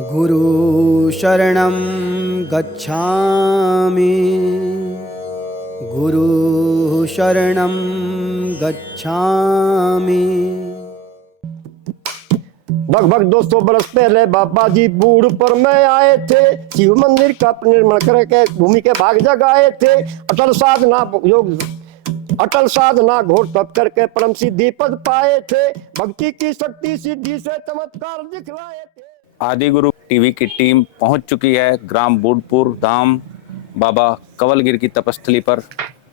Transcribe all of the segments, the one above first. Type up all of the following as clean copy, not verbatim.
गुरु शरणं गच्छामि। गुरु शरणं गच्छामि। लगभग 200 बरस पहले बाबा जी बूढ़ पर में आए थे। शिव मंदिर का निर्माण करके भूमि के भाग जगाए थे। अटल साधना घोर तप करके परम सिद्धि पद पाए थे। भक्ति की शक्ति सिद्धि से चमत्कार दिखलाए थे। आदि गुरु टीवी की टीम पहुंच चुकी है ग्राम बूढ़पुर धाम बाबा कंवलगिर की तपस्थली पर।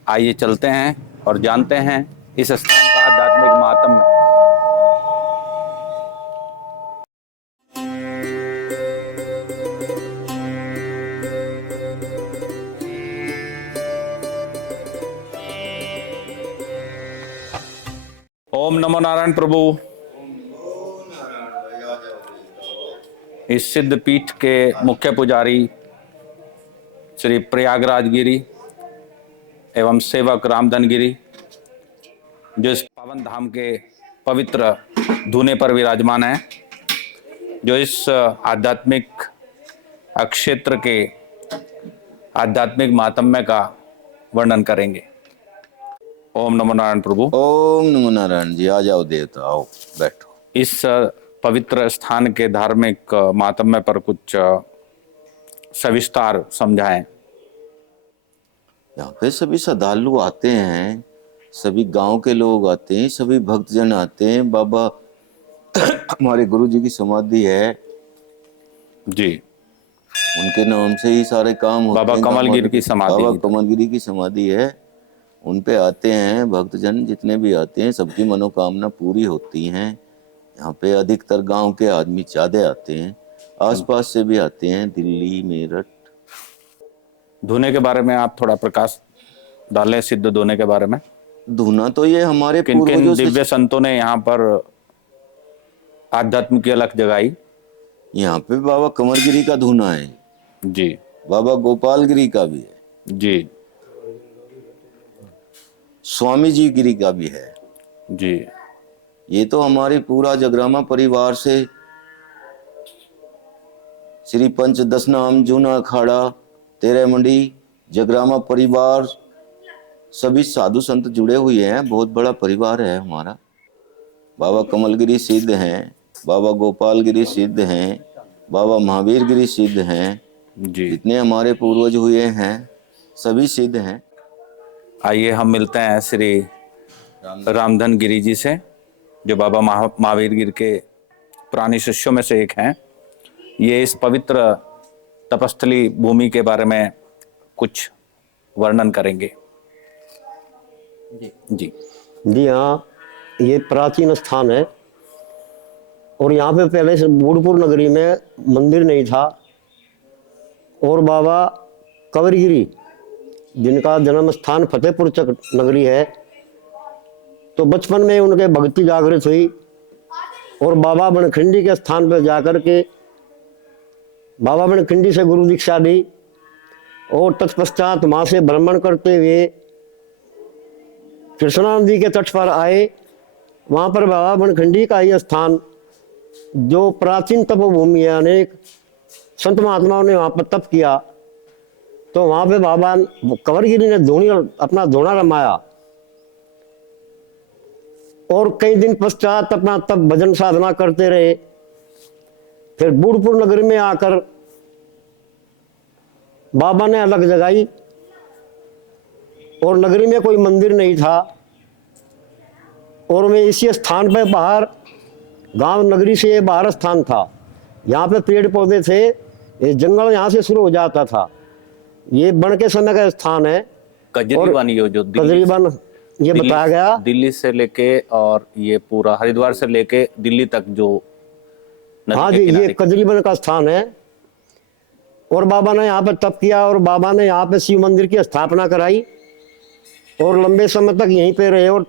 आइए चलते हैं और जानते हैं इस स्थान का आध्यात्मिक महात्म्य। ओम नमो नारायण प्रभु। इस सिद्ध पीठ के मुख्य पुजारी श्री प्रयागराज गिरी एवं सेवक रामधन गिरी, जो इस पावन धाम के पवित्र धूने पर विराजमान है, जो इस आध्यात्मिक क्षेत्र के आध्यात्मिक महात्म्य का वर्णन करेंगे। ओम नमो नारायण प्रभु। ओम नमो नारायण जी। आ जाओ देवता, आओ बैठो। इस पवित्र स्थान के धार्मिक महात्म्य पर कुछ सविस्तार समझाएं। यहाँ पे सभी श्रद्धालु आते हैं, सभी गांव के लोग आते हैं, सभी भक्तजन आते हैं। बाबा हमारे गुरु जी की समाधि है जी, उनके नाम से ही सारे काम होते हैं। बाबा कमलगिरी की समाधि। बाबा कमलगिरी की समाधि है, उन पे आते हैं भक्तजन। जितने भी आते हैं सबकी मनोकामना पूरी होती हैं। यहाँ पे अधिकतर गांव के आदमी ज्यादा आते हैं, आसपास से भी आते हैं, दिल्ली मेरठ। धूने के बारे में आप थोड़ा प्रकाश डालें, सिद्ध धूने के बारे में। धूना तो ये हमारे किन किन पूर्वजों दिव्य से, संतों ने यहाँ पर आध्यात्म की अलख जगाई। यहाँ पे बाबा कमलगिरी का धूना है जी, बाबा गोपालगिरी का भी है जी, स्वामी जी गिरी का भी है जी। ये तो हमारे पूरा जगरामा परिवार से श्री पंच दसनाम जूना अखाड़ा तेरे मंडी जगरामा परिवार सभी साधु संत जुड़े हुए हैं। बहुत बड़ा परिवार है हमारा। बाबा कमलगिरी सिद्ध हैं, बाबा गोपालगिरी सिद्ध हैं, बाबा महावीर गिरी सिद्ध हैं। जी, जितने हमारे पूर्वज हुए हैं सभी सिद्ध हैं। आइए हम मिलते हैं श्री रामधन गिरी जी से, जो बाबा महावीर गिर के पुराने शिष्यों में से एक हैं। ये इस पवित्र तपस्थली भूमि के बारे में कुछ वर्णन करेंगे। जी जी हाँ, ये प्राचीन स्थान है और यहाँ पे पहले से बूढ़पुर नगरी में मंदिर नहीं था। और बाबा कंवलगिरी जिनका जन्म स्थान फतेहपुर चक नगरी है, तो बचपन में उनके भक्ति जागृत हुई और बाबा बनखंडी के स्थान पर जाकर के बाबा बनखंडी से गुरु दीक्षा ली। और तत्पश्चात वहाँ से भ्रमण करते हुए कृष्णा नदी के तट पर आए। वहाँ पर बाबा बनखंडी का ही स्थान, जो प्राचीन तपोभूमि है, अनेक संत महात्माओं ने वहाँ पर तप किया। तो वहाँ पे बाबा कंवलगिरी ने अपना धोना रमाया और कई दिन पश्चात अपना तप भजन साधना करते रहे। फिर बूढ़पुर नगरी में आकर बाबा ने अलग जगाई और नगरी में कोई मंदिर नहीं था। और मैं इसी स्थान पे बाहर, गांव नगरी से बाहर स्थान था, यहाँ पे पेड़ पौधे थे, ये जंगल यहाँ से शुरू हो जाता था। ये बन के समय का स्थान है। कजरीवन, ये जो कजरीवन ये बताया गया, दिल्ली से लेके और ये पूरा हरिद्वार से लेके दिल्ली तक जो नदी हाँ के जी, किनारे ये कजरीवन का स्थान है। और बाबा ने यहाँ पे तप किया और बाबा ने यहाँ पे शिव मंदिर की स्थापना कराई और लंबे समय तक यहीं पे रहे और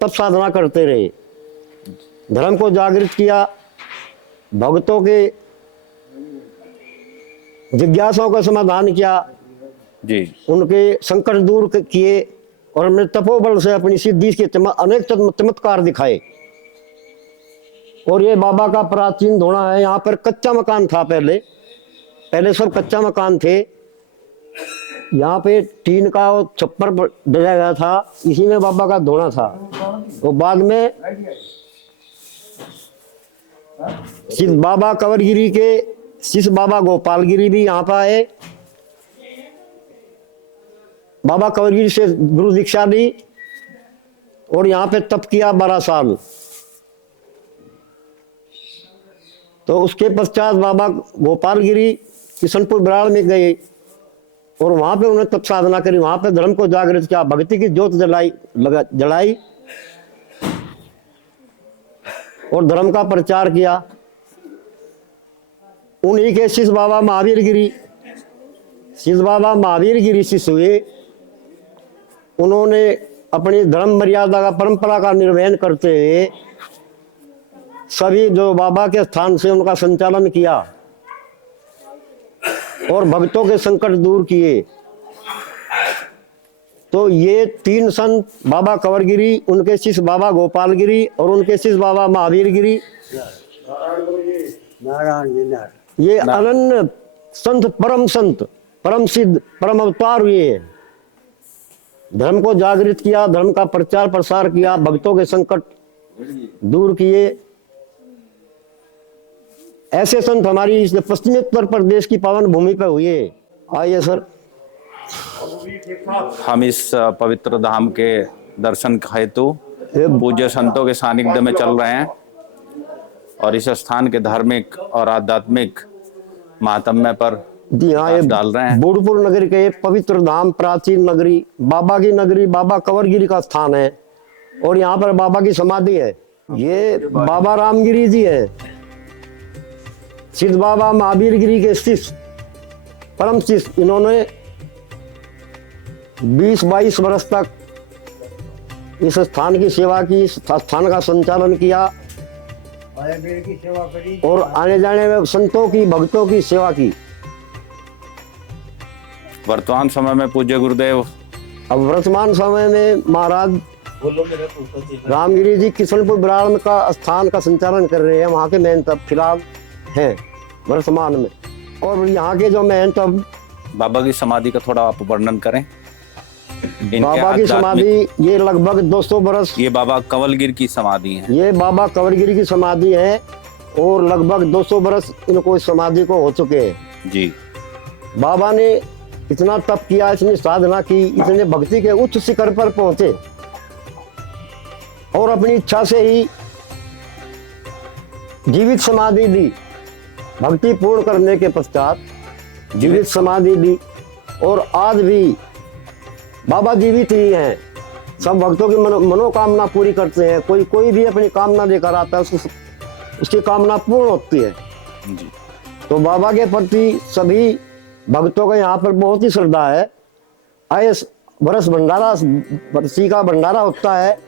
तप साधना करते रहे। धर्म को जागृत किया, भक्तों के जिज्ञासाओं का समाधान किया जी, उनके संकट दूर किए और हमने तपोबल से अपनी सिद्धि के अनेक चमत्कार दिखाए। और ये बाबा का प्राचीन धोना है। यहाँ पर कच्चा मकान था पहले सब कच्चा मकान थे। यहाँ पे टीन का और छप्पर डला गया था, इसी में बाबा का धोना था। तो बाद में शिव बाबा कंवरगिरी के शिष्य बाबा गोपालगिरी भी यहाँ पर आए। बाबा कंवरगिरी से गुरु दीक्षा ली और यहाँ पे तप किया 12 साल। तो उसके पश्चात बाबा गोपालगिरी किशनपुर बराड़ में गए और वहां पे उन्होंने तप साधना करी। वहां पे धर्म को जागृत किया, भक्ति की ज्योत जलाई और धर्म का प्रचार किया। उन्हीं के शिष्य बाबा महावीर गिरी शिष्य हुए। उन्होंने अपनी धर्म मर्यादा का परंपरा का निर्वहन करते हुए सभी जो बाबा के स्थान से उनका संचालन किया और भक्तों के संकट दूर किए। तो ये 3 संत बाबा कंवरगिरी, उनके शिष्य बाबा गोपालगिरी और उनके शिष्य बाबा महावीर गिरी, ये अनन्य संत, परम सिद्ध, परम अवतार हुए। धर्म को जागृत किया, धर्म का प्रचार प्रसार किया, भक्तों के संकट दूर किए। ऐसे संत हमारी इस पश्चिमी उत्तर प्रदेश की पावन भूमि पर हुए। आइए सर। हम इस पवित्र धाम के दर्शन हेतु पूज्य संतों के सानिध्य में चल रहे हैं और इस स्थान के धार्मिक और आध्यात्मिक महात्म्य पर जी हाँ, ये डाल रहे हैं। बूढ़पुर नगरी के पवित्र धाम, प्राचीन नगरी, बाबा की नगरी, बाबा कंवरगिरी का स्थान है और यहाँ पर बाबा की समाधि है। ये बाबा रामगिरी जी है, सिद्ध बाबा महावीर गिरी के शिष्य, परम शिष्य। इन्होंने 20-22 वर्ष तक इस स्थान की सेवा की, इस स्थान का संचालन किया और आने जाने में संतों की, भक्तों की सेवा की। वर्तमान समय में पूज्य गुरुदेव, अब वर्तमान समय में महाराज रामगिरी जी किशनपुर बराड़ का स्थान का संचालन कर रहे हैं। वहाँ के महंत अब फिलहाल हैं वर्तमान में। और यहाँ के जो महंत अब बाबा की समाधि का थोड़ा आप वर्णन करें। बाबा की समाधि ये लगभग 200 बरस, ये बाबा कंवरगिरी की समाधि है। ये बाबा कंवरगिरी की समाधि है और लगभग 200 बरस इनको इस समाधि को हो चुके हैं जी। बाबा ने इतना तप किया, इतनी साधना की, इतने भक्ति के उच्च शिखर पर पहुंचे और अपनी इच्छा से ही जीवित समाधि दी। भक्ति पूर्ण करने के पश्चात जीवित समाधि दी और आज भी बाबा जीवित ही हैं। सब भक्तों की मनोकामना पूरी करते हैं। कोई भी अपनी कामना लेकर आता है, उसकी कामना पूर्ण होती है जी। तो बाबा के प्रति सभी भक्तों का यहाँ पर बहुत ही श्रद्धा है। आए वर्ष भंडारा, बरसी का भंडारा होता है,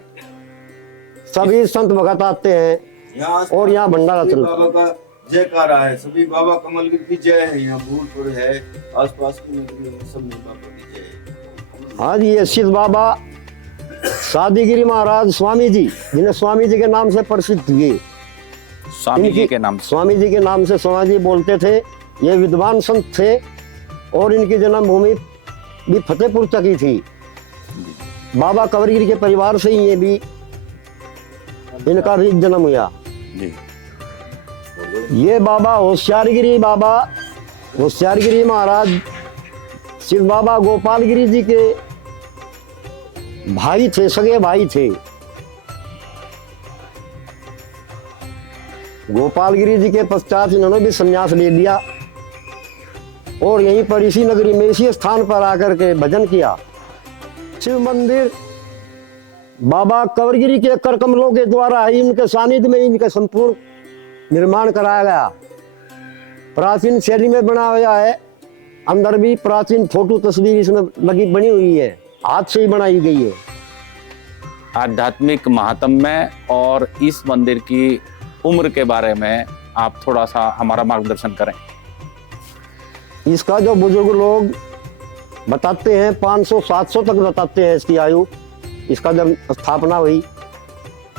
सभी संत भगत आते हैं और यहाँ भंडारा चलता है। बाबा का जयकारा है, सभी बाबा कंवरगिरी की जय है। यहाँ बूढ़पुर है, आसपास की नगरियों में सब में बाबा की जय है। हाँ जी, ये सिद्ध बाबा सादीगिरी महाराज स्वामी जी, जिन्हें स्वामी जी के नाम से प्रसिद्ध हुए, स्वामी जी के नाम से, स्वामी जी के नाम से स्वामी जी बोलते थे। ये विद्वान संत थे और इनकी जन्मभूमि भी फतेहपुर चकी थी। बाबा कंवरगिरी के परिवार से ही ये भी, इनका भी जन्म हुआ जी। ये बाबा होशियारगिरी महाराज शिव बाबा गोपालगिरी जी के भाई थे, सगे भाई थे। गोपालगिरी जी के पश्चात इन्होंने भी संन्यास ले लिया और यहीं पर इसी नगरी में, इसी स्थान पर आकर के भजन किया। शिव मंदिर बाबा कंवरगिरी के कर कमलों के द्वारा ही, इनके सानिध्य में इनका संपूर्ण निर्माण कराया गया। प्राचीन शैली में बना हुआ है। अंदर भी प्राचीन फोटो तस्वीर इसमें बनी हुई है, हाथ से ही बनाई गई है। आध्यात्मिक महात्म्य और इस मंदिर की उम्र के बारे में आप थोड़ा सा हमारा मार्गदर्शन करें। इसका जो बुजुर्ग लोग बताते हैं 500-700 तक बताते हैं इसकी आयु। इसका जब स्थापना हुई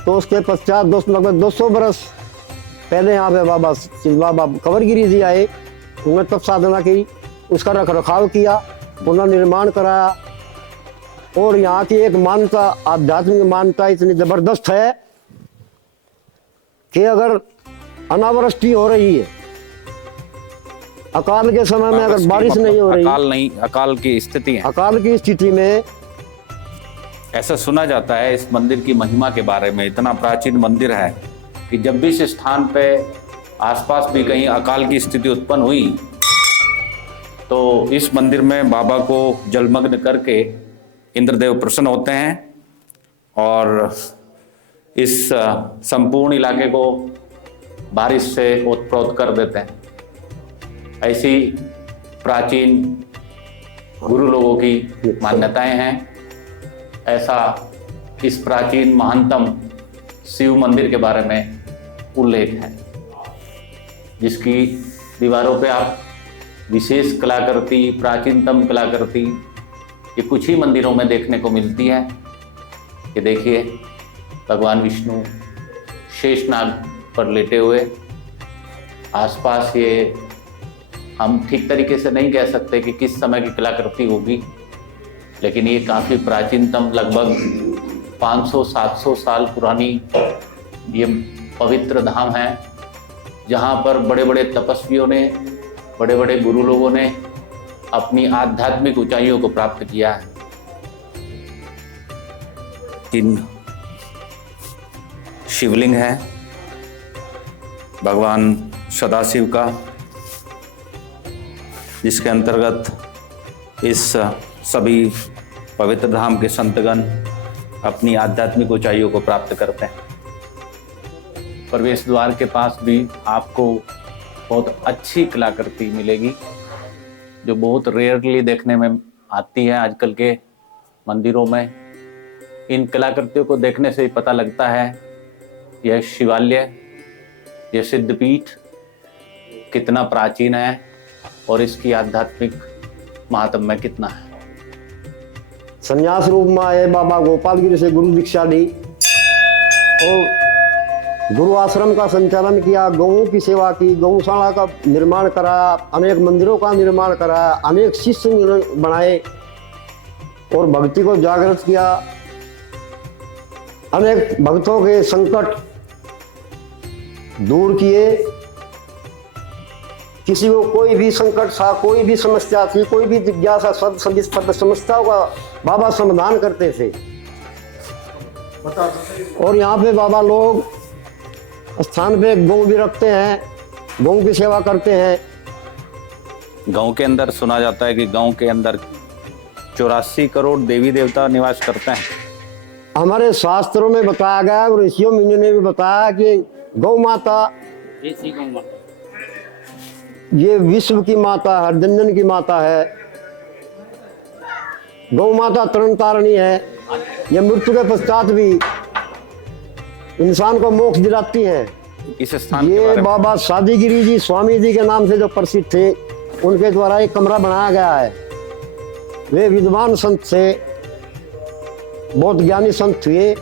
तो उसके पश्चात लगभग 200 बरस पहले यहाँ पे बाबा कंवरगिरी जी आए, उन्होंने तप साधना की, उसका रख रखाव किया, पुनर्निर्माण कराया। और यहाँ की एक मान्यता, आध्यात्मिक मान्यता इतनी जबरदस्त है कि अगर अनावृष्टि हो रही है, अकाल के समय में अगर बारिश नहीं हो रही, अकाल की स्थिति है, अकाल की स्थिति में, ऐसा सुना जाता है इस मंदिर की महिमा के बारे में। इतना प्राचीन मंदिर है कि जब भी इस स्थान पे आसपास भी कहीं अकाल की स्थिति उत्पन्न हुई तो इस मंदिर में बाबा को जलमग्न करके इंद्रदेव प्रसन्न होते हैं और इस संपूर्ण इलाके को बारिश से ओतप्रोत कर देते हैं। ऐसी प्राचीन गुरु लोगों की मान्यताएं हैं। ऐसा इस प्राचीन महानतम शिव मंदिर के बारे में उल्लेख है, जिसकी दीवारों पे आप विशेष कलाकृति, प्राचीनतम कलाकृति ये कुछ ही मंदिरों में देखने को मिलती है। ये देखिए, भगवान विष्णु शेषनाग पर लेटे हुए, आसपास ये हम ठीक तरीके से नहीं कह सकते कि किस समय की कलाकृति होगी, लेकिन ये काफ़ी प्राचीनतम, लगभग 500-700 साल पुरानी ये पवित्र धाम है, जहाँ पर बड़े बड़े तपस्वियों ने, बड़े बड़े गुरु लोगों ने अपनी आध्यात्मिक ऊंचाइयों को प्राप्त किया है। इन शिवलिंग है भगवान सदाशिव का, जिसके अंतर्गत इस सभी पवित्र धाम के संतगण अपनी आध्यात्मिक ऊंचाइयों को प्राप्त करते हैं। प्रवेश द्वार के पास भी आपको बहुत अच्छी कलाकृति मिलेगी, जो बहुत रेयरली देखने में आती है आजकल के मंदिरों में। इन कलाकृतियों को देखने से ही पता लगता है यह शिवालय, यह सिद्धपीठ कितना प्राचीन है और इसकी आध्यात्मिक महात्म्य कितना है। संन्यास रूप में आए बाबा गोपालगिरी से गुरु दीक्षा ली और गुरु आश्रम का संचालन किया, गौओं की सेवा की, गौशाला का निर्माण कराया, अनेक मंदिरों का निर्माण कराया, अनेक शिष्य बनाए और भक्ति को जागृत किया। अनेक भक्तों के संकट दूर किए। किसी को कोई भी संकट था, कोई भी समस्या थी, कोई भी जिज्ञासा, सब समस्याओं का बाबा समाधान करते थे। और यहाँ पे बाबा लोग स्थान पे गौ भी रखते हैं, गौ की सेवा करते हैं। गांव के अंदर सुना जाता है कि गांव के अंदर 84 करोड़ देवी देवता निवास करते हैं। हमारे शास्त्रों में बताया गया और ऋषियों मुनियों ने भी बताया कि गौ माता ये विश्व की माता है, जन की माता है। गौ माता तरण तारणी है। ये मृत्यु के पश्चात भी इंसान को मोक्ष दिलाती है। इस स्थान ये बाबा सादीगिरी जी स्वामी जी के नाम से जो प्रसिद्ध थे, उनके द्वारा एक कमरा बनाया गया है। वे विद्वान संत थे, बहुत ज्ञानी संत हुए।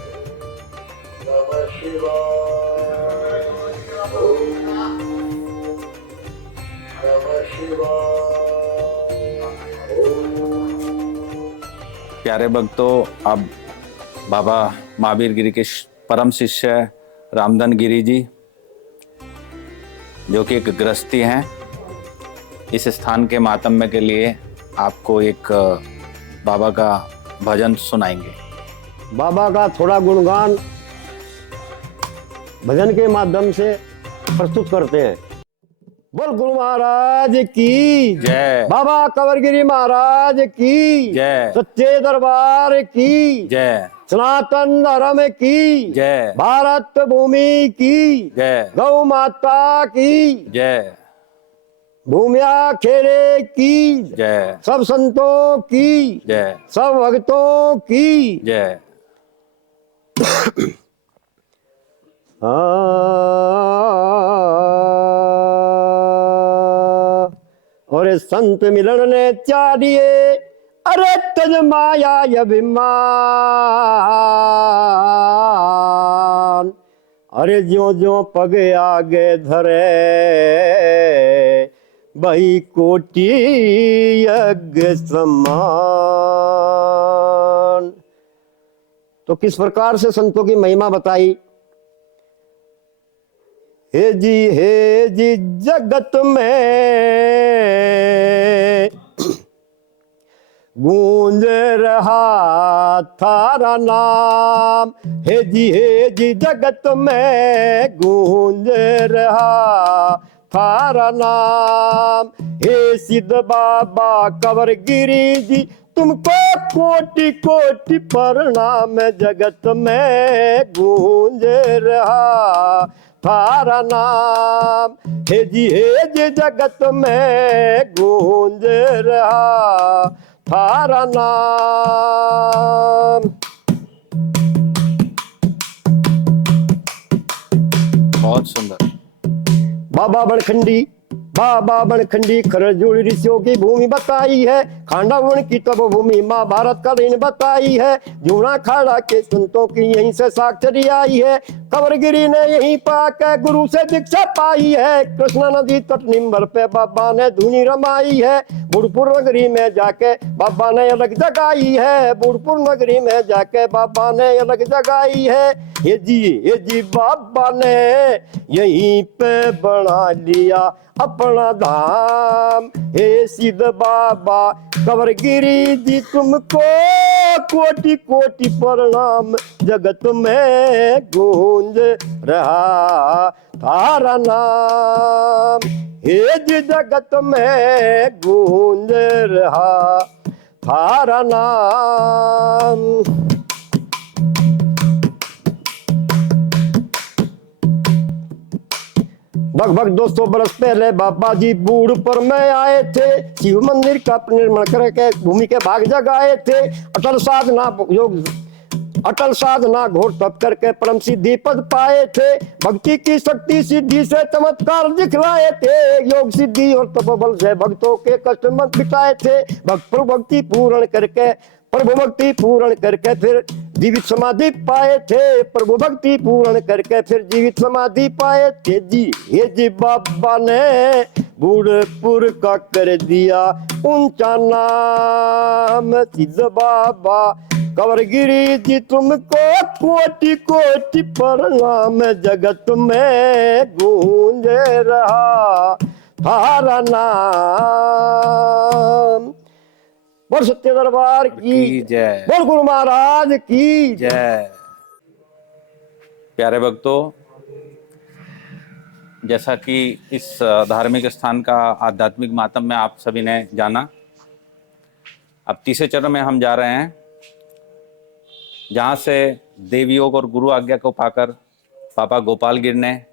प्यारे भक्तों, अब बाबा महावीर गिरी के परम शिष्य रामधन गिरी जी, जो कि एक गृहस्थी हैं, इस स्थान के मातम्य के लिए आपको एक बाबा का भजन सुनाएंगे। बाबा का थोड़ा गुणगान भजन के माध्यम से प्रस्तुत करते हैं। बोल गुरु महाराज की जय, बाबा कंवरगिरी महाराज की जय, सच्चे दरबार की जय, सनातन धर्म की जय, भारत भूमि की जय, गौ माता की जय, भूमिया खेड़े की जय, सब संतों की जय, सब भक्तों की जय। और संत मिलन ने चारिये, अरे तज माया अभिमान। अरे ज्यो ज्यो पग आगे धरे वही कोटि यज्ञ समान। तो किस प्रकार से संतों की महिमा बताई। हे जी जगत में गूंज रहा थारा नाम। हे जी जगत में गूंज रहा थारा नाम। हे सिद्ध बाबा कंवर गिरी जी तुमको कोटि कोटि प्रणाम। जगत में गूंज रहा थारा नाम। हे जी जगत में गूंज रहा थारा नाम। बहुत सुंदर। बाबा बनखंडी खरजोड़ ऋषियों की भूमि बताई है। खांडावन की तब भूमि महाभारत का दिन बताई है। जूना खाड़ा के संतों की यहीं से साक्षरी आई है। कंवरगिरी ने यहीं पाकर गुरु से दीक्षा पाई है। कृष्णा नदी तट निम्बर पे बाबा ने धुनी रमाई है। बुढ़पुर नगरी में जाके बाबा ने अलग जगाई है। बुढ़पुर नगरी में जाके बाबा ने अलग जगाई है। ये जी बाबा ने यहीं पे बना लिया अपना धाम। हे सिद्ध बाबा कंवरगिरी जी तुमको कोटि कोटि प्रणाम। जगत में गूंज रहा थारा नाम। हे जी जगत में गूंज रहा थारा नाम। लगभग 200 बरस पहले बाबा जी बूढ़पुर में आए थे। शिव मंदिर का निर्माण करके भूमि के भाग जगाए थे। अटल साधना घोर तप करके परम सिद्धि पद पाए थे। भक्ति की शक्ति सिद्धि से चमत्कार दिखलाए थे। योग सिद्धि और तप बल से भक्तों के कष्ट मत मिटाए थे। भक्ति पूर्ण करके फिर जीवित समाधि पाए थे। प्रभु भक्ति पूर्ण करके फिर जीवित समाधि पाए थे। जी बाबा ने बूढ़पुर का कर दिया ऊंचा नाम। सिद्ध बाबा कंवरगिरी जी तुमको कोटि कोटि प्रणाम। जगत में गूंज रहा थारा नाम। बोल सत्य दरबार की जय। बोल गुरु महाराज की जय। प्यारे भक्तों, जैसा कि इस धार्मिक स्थान का आध्यात्मिक मातम में आप सभी ने जाना, अब तीसरे चरण में हम जा रहे हैं, जहाँ से देव योग और गुरु आज्ञा को पाकर पापा गोपाल गिर ने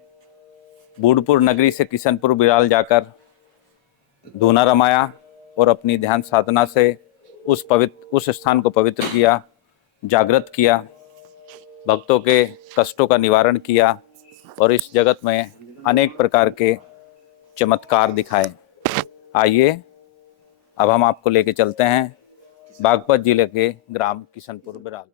बूढ़पुर नगरी से किशनपुर बिराल जाकर धूना रमाया और अपनी ध्यान साधना से उस स्थान को पवित्र किया, जागृत किया, भक्तों के कष्टों का निवारण किया और इस जगत में अनेक प्रकार के चमत्कार दिखाए। आइए अब हम आपको लेके चलते हैं बागपत जिले के ग्राम किशनपुर बिराल।